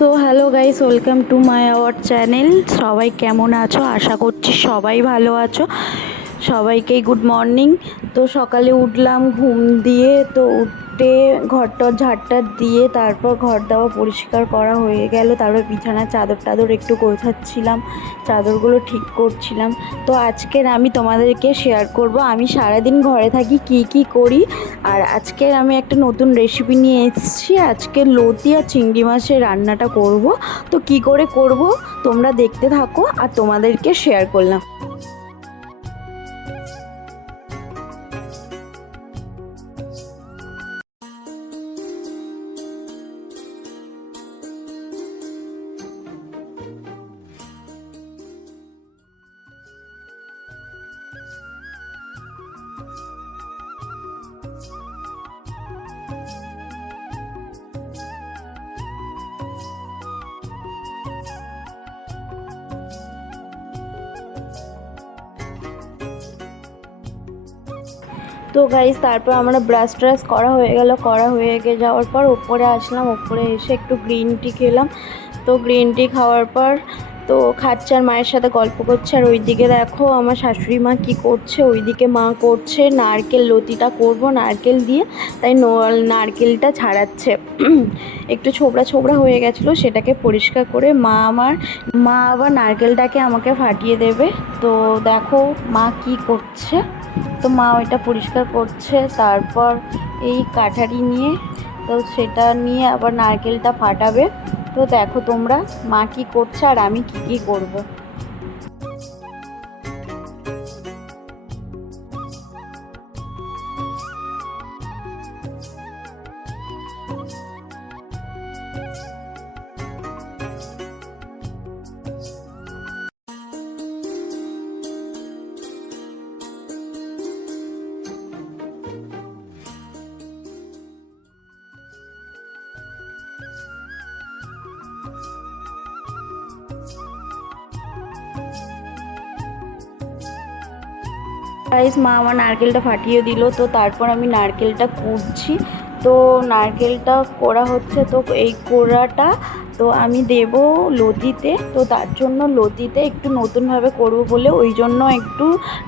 So hello guys, welcome to my our channel. সবাই কেমন আছো? আশা করছি সবাই ভালো আছো। সবাইকেই গুড মর্নিং। তো সকালে উঠলাম ঘুম দিয়ে, তো উঠে ঘরটর ঝাড়টার দিয়ে তারপর ঘর দাওয়া পরিষ্কার করা হয়ে গেল। তারপর বিছানার চাদর টাদর একটু গোছাচ্ছিলাম, চাদরগুলো ঠিক করছিলাম। তো আজকের আমি তোমাদেরকে শেয়ার করব আমি সারাদিন ঘরে থাকি কি কি করি। আর আজকের আমি একটা নতুন রেসিপি নিয়ে এসেছি। আজকে লতি আর চিংড়ি মাছের রান্নাটা করব। তো কি করে করব তোমরা দেখতে থাকো, আর তোমাদেরকে শেয়ার করলাম। তো গাইস, তারপর আমরা ব্রাশ ট্রাশ করা হয়ে গেল, যাওয়ার পর ওপরে আসলাম। ওপরে এসে একটু গ্রিন টি খেলাম। তো গ্রিন টি খাওয়ার পর তো খাচ্ছে আর মায়ের সাথে গল্প করছে। আর ওইদিকে দেখো আমার শাশুড়ি মা কী করছে, ওইদিকে মা করছে নারকেল লতিটা করব নারকেল দিয়ে, তাই নারকেলটা ছাড়াচ্ছে। একটু ছোবড়া ছোবড়া হয়ে গেছিলো, সেটাকে পরিষ্কার করে মা আবার নারকেলটাকে আমাকে ফাটিয়ে দেবে। তো দেখো মা কি করছে। তো মা ওইটা পরিষ্কার করছে, তারপর এই কাঠারি নিয়ে তো সেটা নিয়ে আবার নারকেলটা ফাটাবে। তো দেখো তোমরা মা কি করছে আর আমি কি করব। গাইস, মা আমার নারকেলটা ফাটিয়ে দিল। তো তারপর আমি নারকেলটা কুড়ছি। তো নারকেলটা কোড়া হচ্ছে, তো এই কোড়াটা তো আমি দেব লতিতে। তো তার জন্য লতিতে একটু নতুনভাবে করব বলে ওই জন্য একটু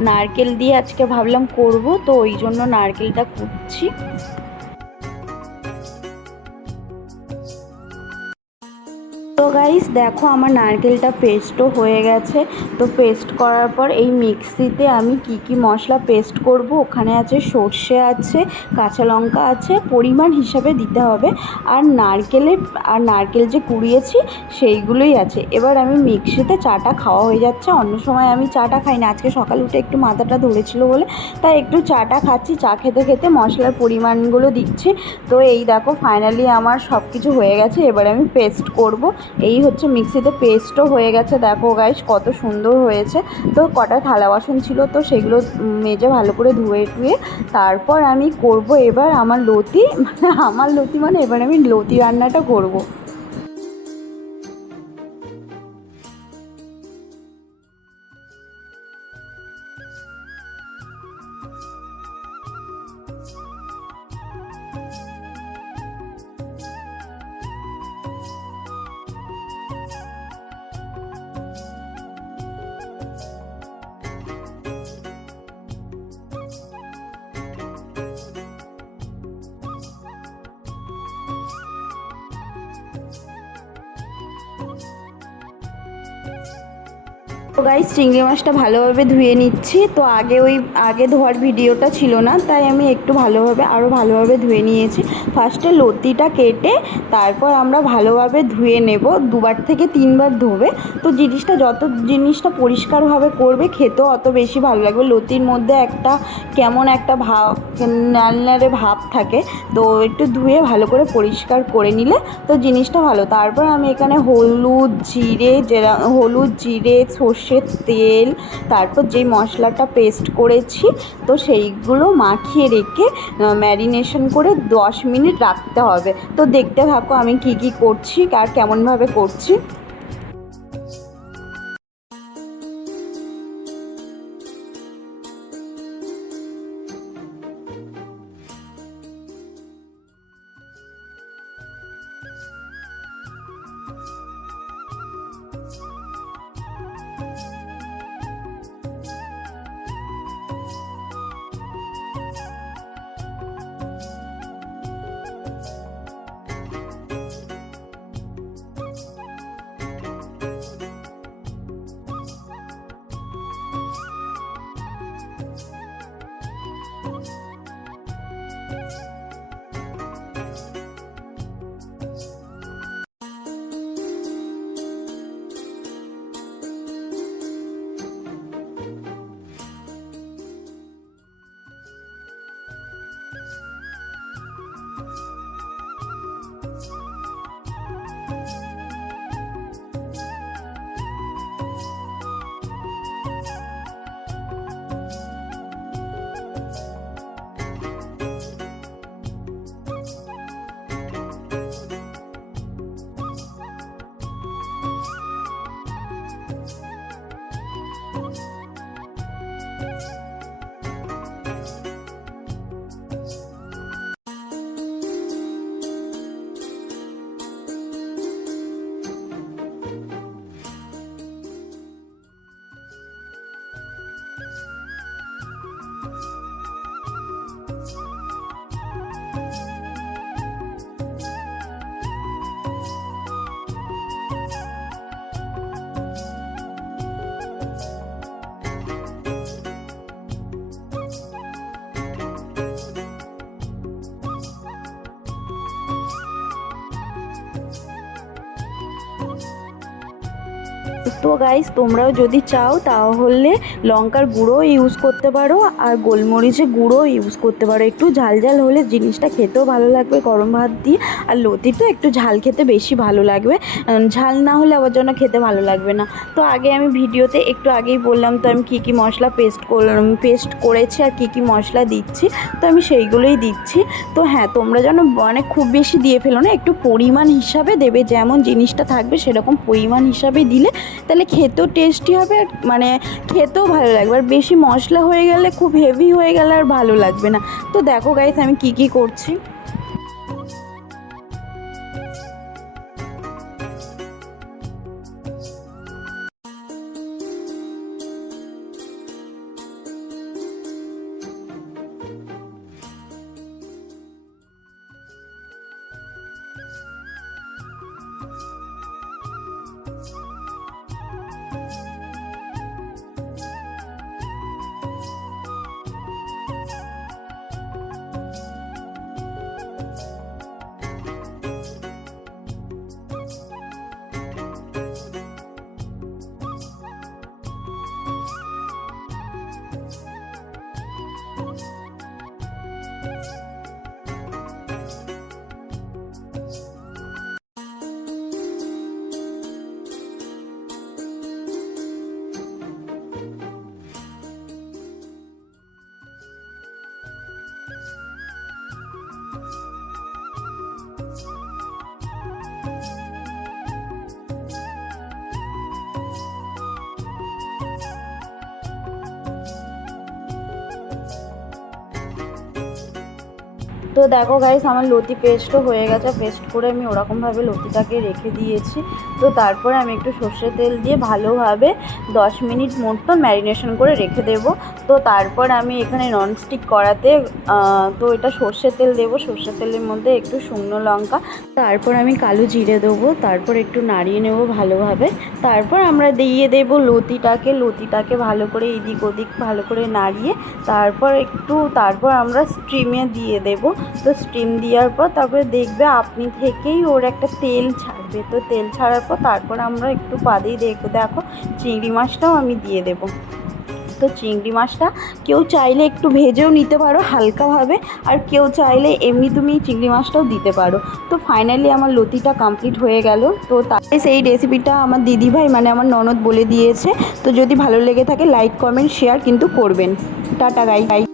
নারকেল দিয়ে আজকে ভাবলাম করব। তো ওই জন্য নারকেলটা কুড়ছি। তো গাইস দেখো আমার নারকেলটা পেস্টও হয়ে গেছে। তো পেস্ট করার পর এই মিক্সিতে আমি কি মশলা পেস্ট করব, ওখানে আছে সর্ষে, আছে কাঁচা লঙ্কা, আছে পরিমাণ হিসাবে দিতে হবে। আর নারকেল যে কুড়িয়েছি সেইগুলোই আছে। এবার আমি মিক্সিতে চাটা খাওয়া হয়ে যাচ্ছে। অন্য সময় আমি চাটা খাই না, আজকে সকাল উঠে একটু মাথাটা ধরেছিল বলে তাই একটু চাটা খাচ্ছি। চা খেতে খেতে মশলার পরিমাণগুলো দিচ্ছি। তো এই দেখো ফাইনালি আমার সব কিছু হয়ে গেছে। এবার আমি পেস্ট করব। এই হচ্ছে মিক্সিতে পেস্টও হয়ে গেছে। দেখো গাইস কত সুন্দর হয়েছে। তো কটা থালা বাসন ছিল, তো সেগুলো মেজে ভালো করে ধুয়ে টুয়ে তারপর আমি করব এবার আমার লতি মানে এবার আমি লতি রান্নাটা করব। তো গাইস চিংড়ি মাছটা ভালোভাবে ধুয়ে নিচ্ছি। তো আগে ধোয়ার ভিডিওটা ছিল না, তাই আমি একটু আরও ভালোভাবে ধুয়ে নিয়েছি। ফার্স্টে লতিটা কেটে তারপর আমরা ভালোভাবে ধুয়ে নেব, 2বার থেকে 3বার ধোবে। তো যত জিনিসটা পরিষ্কারভাবে করবে খেতেও অত বেশি ভালো লাগবে। লতির মধ্যে কেমন একটা নালনারে ভাব থাকে। তো একটু ধুয়ে ভালো করে পরিষ্কার করে নিলে তো জিনিসটা ভালো। তারপর আমি এখানে হলুদ জিরে সর্ষের তেল, তারপর যেই মশলাটা পেস্ট করেছি তো সেইগুলো মাখিয়ে রেখে ম্যারিনেশন করে 10 মিনিট রাখতে হবে। তো দেখতে থাকো আমি কি করছি আর কেমনভাবে করছি। তো গাইস তোমরাও যদি চাও তাহলে লঙ্কার গুঁড়ো ইউজ করতে পারো আর গোলমরিচের গুঁড়ো ইউজ করতে পারো। একটু ঝাল ঝাল হলে জিনিসটা খেতেও ভালো লাগবে গরম ভাত দিয়ে। আর লতি তো একটু ঝাল খেতে বেশি ভালো লাগবে, ঝাল না হলে আবার জন্য খেতে ভালো লাগবে না। তো আগে আমি ভিডিওতে একটু আগেই বললাম তো আমি কী মশলা পেস্ট করেছি আর কী মশলা দিচ্ছি, তো আমি সেইগুলোই দিচ্ছি। তো হ্যাঁ, তোমরা যেন মানে খুব বেশি দিয়ে ফেলো না, একটু পরিমাণ হিসাবে দেবে, যেমন জিনিসটা থাকবে সেরকম পরিমাণ হিসাবে দিলে তাহলে খেতেও টেস্টি হবে আর মানে খেতেও ভালো লাগবে। আর বেশি মশলা হয়ে গেলে, খুব হেভি হয়ে গেলে আর ভালো লাগবে না। তো দেখো গাইস আমি কি করছি। তো দেখো গাইস আমার লতি পেস্টও হয়ে গেছে, পেস্ট করে আমি ওরকমভাবে লতিটাকে রেখে দিয়েছি। তো তারপরে আমি একটু সর্ষের তেল দিয়ে ভালোভাবে 10 মিনিট মতো ম্যারিনেশন করে রেখে দেব। তো তারপর আমি এখানে ননস্টিক কড়াতে তো এটা সর্ষের তেল দেবো, সর্ষের তেলের মধ্যে একটু শুকনো লঙ্কা, তারপর আমি কালো জিরে দেবো, তারপর একটু নাড়িয়ে নেব ভালোভাবে। তারপর আমরা দিয়ে দেবো লতিটাকে ভালো করে এদিক ওদিক ভালো করে নাড়িয়ে তারপর আমরা স্টিমে দিয়ে দেবো। তো স্টিম দেওয়ার পর তারপরে দেখবে আপনি থেকেই ওর একটা তেল ছাড়বে। তো তেল ছাড়ার পর তারপর আমরা একটু বাদেই দেখো চিংড়ি মাছটাও আমি দিয়ে দেবো। তো চিংড়ি মাছটা কেউ চাইলে একটু ভেজেও নিতে পারো হালকাভাবে, আর কেউ চাইলে এমনি তুমি চিংড়ি মাছটাও দিতে পারো। তো ফাইনালি আমার লতিটা কমপ্লিট হয়ে গেল। তো তাই সেই রেসিপিটা আমার দিদিভাই মানে আমার ননদ বলে দিয়েছে। তো যদি ভালো লেগে থাকে লাইক কমেন্ট শেয়ার কিন্তু করবেন। টাটা গাই।